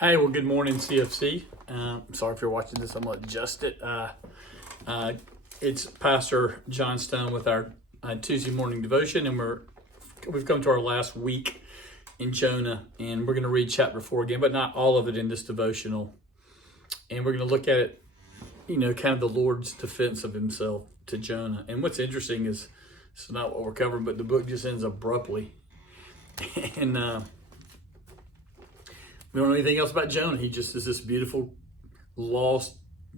Hey, well, good morning, CFC. Sorry if you're watching this. I'm going to adjust it. It's Pastor John Stone with our Tuesday morning devotion, and we've come to our last week in Jonah, and we're going to read chapter 4 again, but not all of it in this devotional. And we're going to look at it, kind of the Lord's defense of himself to Jonah. And what's interesting is, it's not what we're covering, but the book just ends abruptly. And we don't know anything else about Jonah. He just is this beautiful, lost,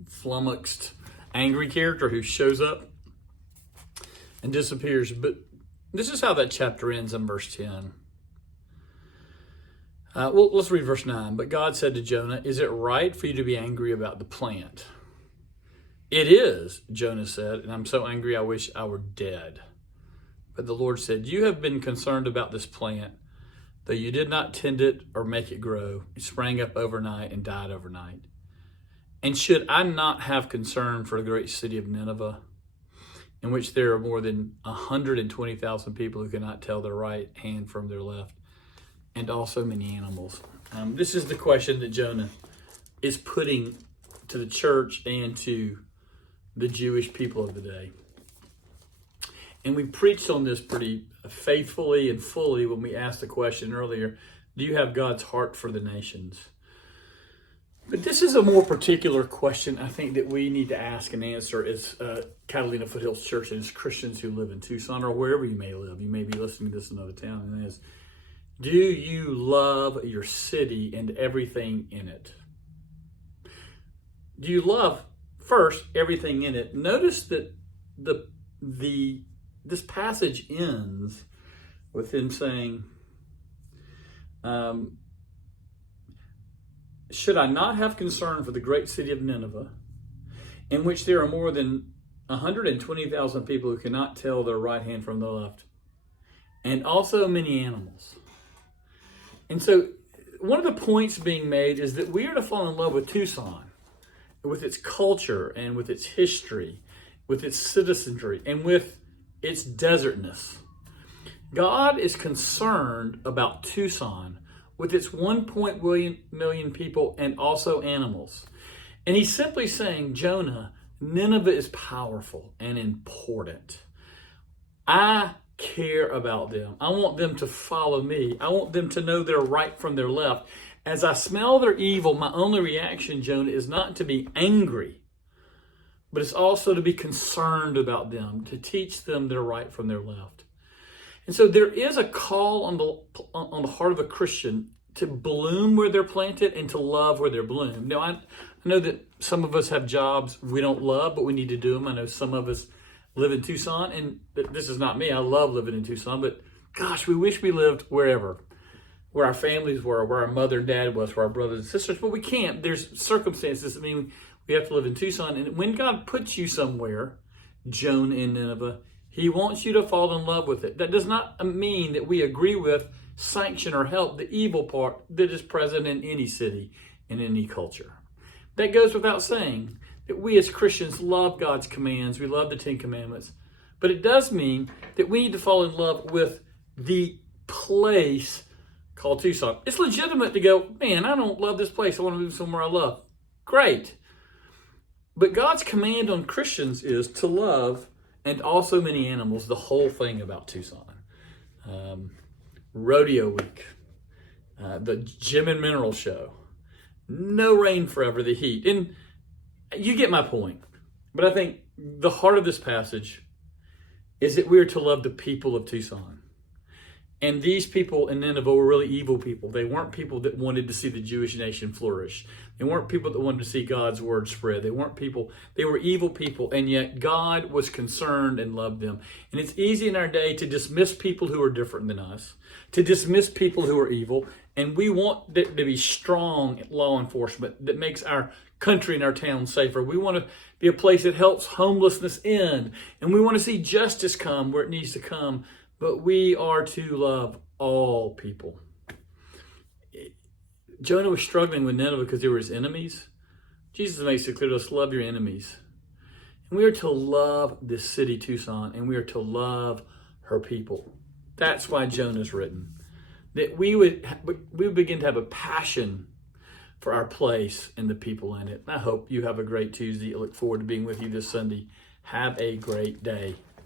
flummoxed, angry character who shows up and disappears. But this is how that chapter ends in verse 10. Let's read verse 9. But God said to Jonah, "Is it right for you to be angry about the plant?" "It is," Jonah said, "and I'm so angry I wish I were dead." But the Lord said, "You have been concerned about this plant, though you did not tend it or make it grow. It sprang up overnight and died overnight. And should I not have concern for the great city of Nineveh, in which there are more than 120,000 people who cannot tell their right hand from their left, and also many animals?" This is the question that Jonah is putting to the church and to the Jewish people of the day. And we preached on this pretty faithfully and fully when we asked the question earlier, do you have God's heart for the nations? But this is a more particular question I think that we need to ask and answer as Catalina Foothills Church and as Christians who live in Tucson or wherever you may live. You may be listening to this in another town. And that is, do you love your city and everything in it? Do you love, first, everything in it? Notice that this passage ends with him saying, should I not have concern for the great city of Nineveh, in which there are more than 120,000 people who cannot tell their right hand from the left, and also many animals? And so one of the points being made is that we are to fall in love with Tucson, with its culture and with its history, with its citizenry, and with its desertness. God is concerned about Tucson with its 1.1 million people and also animals. And he's simply saying, Jonah, Nineveh is powerful and important. I care about them. I want them to follow me. I want them to know their right from their left. As I smell their evil, my only reaction, Jonah, is not to be angry, but it's also to be concerned about them, to teach them their right from their left. And so there is a call on the heart of a Christian to bloom where they're planted and to love where they're bloomed. Now, I know that some of us have jobs we don't love, but we need to do them. I know some of us live in Tucson, and this is not me. I love living in Tucson, but gosh, we wish we lived wherever, where our families were, where our mother and dad was, where our brothers and sisters, but we can't. There's circumstances. I mean, we have to live in Tucson. And when God puts you somewhere, Jonah in Nineveh, he wants you to fall in love with it. That does not mean that we agree with, sanction, or help the evil part that is present in any city, in any culture. That goes without saying that we as Christians love God's commands. We love the 10 Commandments. But it does mean that we need to fall in love with the place called Tucson. It's legitimate to go, man, I don't love this place. I want to move somewhere I love. Great. But God's command on Christians is to love and also many animals, the whole thing about Tucson. Rodeo week, the Gem and Mineral Show, no rain forever, the heat. And you get my point. But I think the heart of this passage is that we are to love the people of Tucson. And these people in Nineveh were really evil people. They weren't people that wanted to see the Jewish nation flourish. They weren't people that wanted to see God's word spread. They were evil people, and yet God was concerned and loved them. And it's easy in our day to dismiss people who are different than us, to dismiss people who are evil, and we want there to be strong law enforcement that makes our country and our town safer. We want to be a place that helps homelessness end, and we want to see justice come where it needs to come. But we are to love all people. Jonah was struggling with Nineveh because they were his enemies. Jesus makes it clear to us, love your enemies. And we are to love this city, Tucson, and we are to love her people. That's why Jonah's written. That we would begin to have a passion for our place and the people in it. I hope you have a great Tuesday. I look forward to being with you this Sunday. Have a great day.